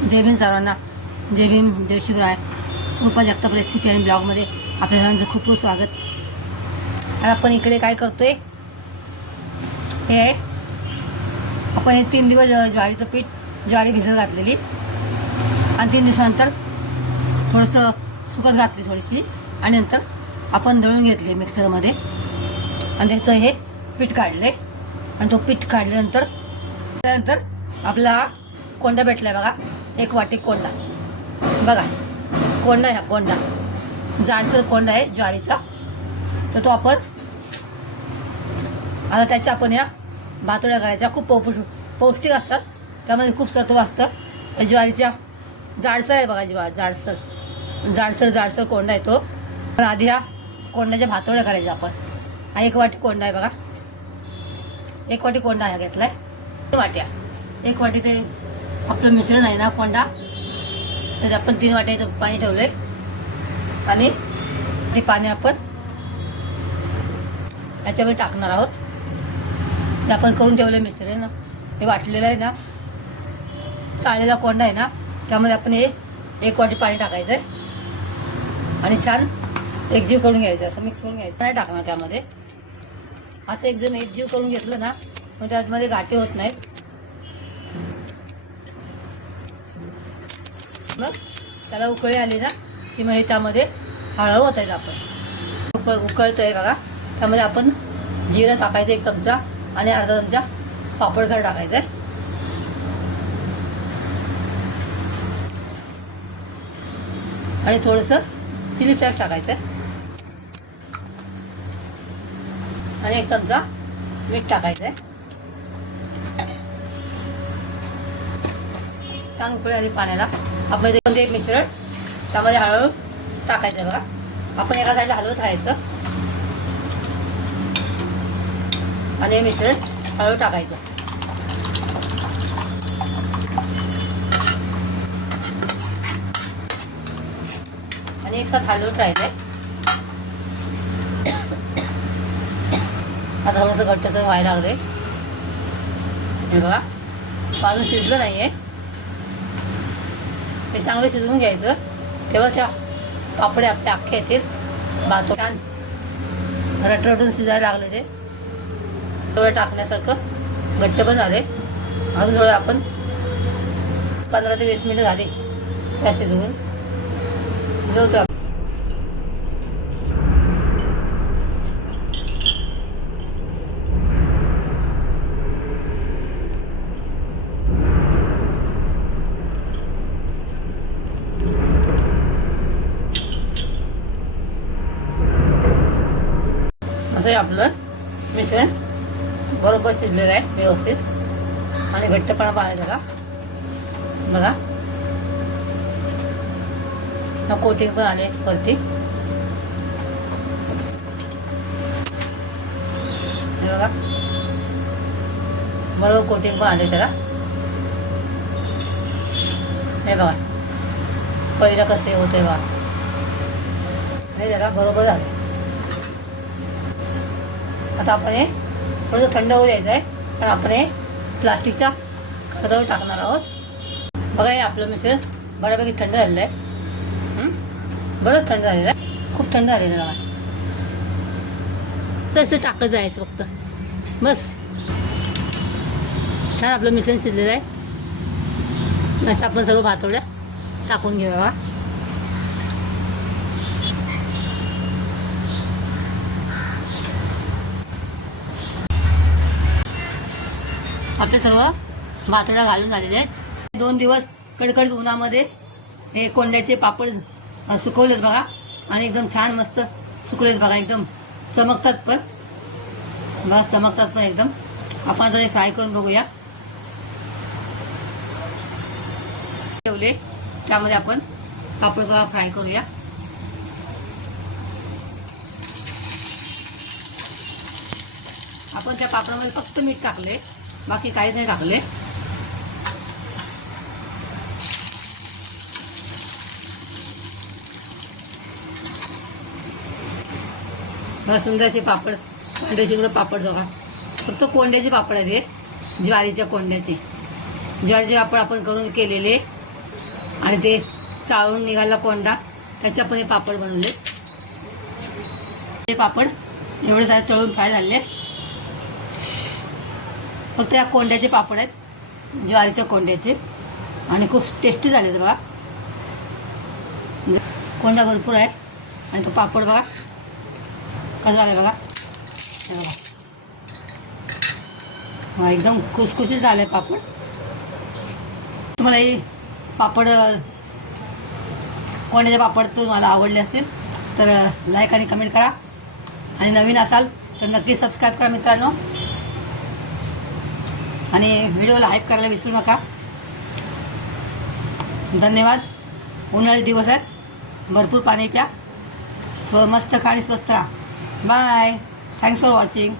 जय भीम सर्वांना. जय भीम, जय शिवराय. कृपा जगताप रेसिपी आणि ब्लॉगमध्ये आपल्या सर्वांचं खूप खूप स्वागत. आता आपण इकडे काय करतोय, हे आहे आपण हे 3 दिवस ज्वारीचं पीठ, ज्वारी भिजत घातलेली आणि 3 दिवसानंतर थोडंसं सुकत घातली थोडीशी आणि नंतर आपण दळून घेतले मिक्सरमध्ये आणि त्याचं हे पीठ काढले. आणि तो पीठ काढल्यानंतर त्यानंतर आपला कोंडा भेटला आहे बघा. 1 वाटी कोंडा बघा. कोंडा ह्या कोंडा जाडसर कोंडा आहे ज्वारीचा. तर तो आपण आता त्याच्या आपण या भातोड्या करायच्या. खूप पौष्टिक असतात, त्यामध्ये खूप सत्व असतं. ज्वारीच्या जाडसर आहे बघा, जाडसर कोंडा आहे तो. पण आधी ह्या कोंड्याच्या भातोड्या करायच्या आपण. हा 1 वाटी कोंडा आहे बघा. 1 वाटी कोंडा हा घेतलाय. 2 वाट्या 1 वाटी ते आपलं मिश्रण आहे ना कोंडा, त्यात आपण 3 वाट्या इथं पाणी ठेवलंय आणि ते पाणी आपण याच्यावर टाकणार आहोत. ते आपण करून ठेवलं मिश्रण हे वाटलेलं आहे ना, चाळलेला कोंडा आहे ना, त्यामध्ये आपण हे 1 वाटी पाणी टाकायचं आहे आणि छान एकजीव करून घ्यायचं. असं मिक्स करून घ्यायचं नाही टाकणार त्यामध्ये. असं एकदम एकजीव करून घेतलं ना, मग त्यामध्ये गाठी होत नाहीत. मग त्याला उकळी आली ना की मग हे त्यामध्ये हळू होत आहेत. आपण उकळतं आहे बघा. त्यामध्ये आपण जिरं टाकायचं 1 चमचा आणि अर्धा चमचा पापडखार टाकायचं आहे. आणि थोडंसं चिली फ्लेक्स टाकायचं आहे आणि 1 चमचा मीठ टाकायचं आहे. छान उकळी आली पाण्याला. आपण ते मिश्रण त्यामध्ये हळूहळू टाकायचं आहे बघा. आपण एका साईडला हलवत राहायचं आणि हे मिश्रण हळूहळू टाकायचं. आणि एकसाथ हलवत राहायचं आहे. आता थोडंसं घट्टसर व्हायला लागलंय हे बघा. अजून शिजलं नाही आहे. ते चांगलं शिजवून घ्यायचं, तेव्हा त्या पापड्या आपल्या अख्ख्या येतील. भात छान रटरटून शिजायला लागले. ते थोडं टाकण्यासारखं घट्ट पण झाले. अजून थोडं आपण 15 ते 20 मिनिटं झाली त्या शिजवून शिजवतो. असं आपलं मिश्रण बरोबर शिजलेलं आहे व्यवस्थित आणि घट्टपणा पाहिजे त्याला बघा. कोटिंग पण आले वरती हे बघा. बरोबर कोटिंग पण आले त्याला हे बघा. पहिलं कसं होते बघा, हे जरा बरोबर झालं. आता आपण हे थोडंसं थंड होऊ द्यायचं आहे, पण आपण हे प्लास्टिकच्या कागदावर टाकणार आहोत. बघा हे आपलं मिश्रण बऱ्यापैकी थंड झालेलं आहे. बरंच थंड झालेलं आहे, खूप थंड झालेलं आहे. तसं टाकत जायचं फक्त बस. छान आपलं मिश्रण शिजलेलं आहे. असं आपण सर्व भातोड्या टाकून घेऊया. आपले सर्व भातोड्या घालून झालेले आहेत. 2 दिवस कडकडीत उन्हामध्ये हे कोंड्याचे पापड सुकवलेत बघा आणि एकदम छान मस्त सुकवलेत बघा. एकदम चमकतात पण बघा, चमकतात पण एकदम. आपण आता हे फ्राय करून बघूया. ठेवले त्यामध्ये आपण पापड फ्राय करूया. आपण त्या पापडामध्ये फक्त मीठ टाकले, बाकी काहीच नाही टाकले. बघा सुंदर असे पापड, कोंड्याचे पापड बघा. फक्त कोंड्याचे पापड आहेत हे, ज्वारीच्या कोंड्याचे. ज्वारीचे पापड आपण करून केलेले आणि ते चाळून निघाला कोंडा, त्याच्या पण हे पापड बनवले. हे पापड एवढे सारे तळून फ्राय झाले. फक्त या कोंड्याचे पापड आहेत, ज्वारीच्या कोंड्याचे, आणि खूप टेस्टी झाले बघा. कोंडा भरपूर आहे आणि तो पापड बघा कसा झाला बघा. हे बघा एकदम खुसखुशीत झालं आहे पापड. तुम्हाला हे पापड कोंड्याचे पापड तुम्हाला आवडले असतील तर लाईक आणि कमेंट करा, आणि नवीन असाल तर नक्की सबस्क्राईब करा मित्रांनो, आणि व्हिडिओला हाईप करायला विसरू नका. धन्यवाद. उन्हाळी दिवस आहेत, भरपूर पाणी प्या, मस्त खा आणि स्वस्त राहा. बाय. Thanks for watching.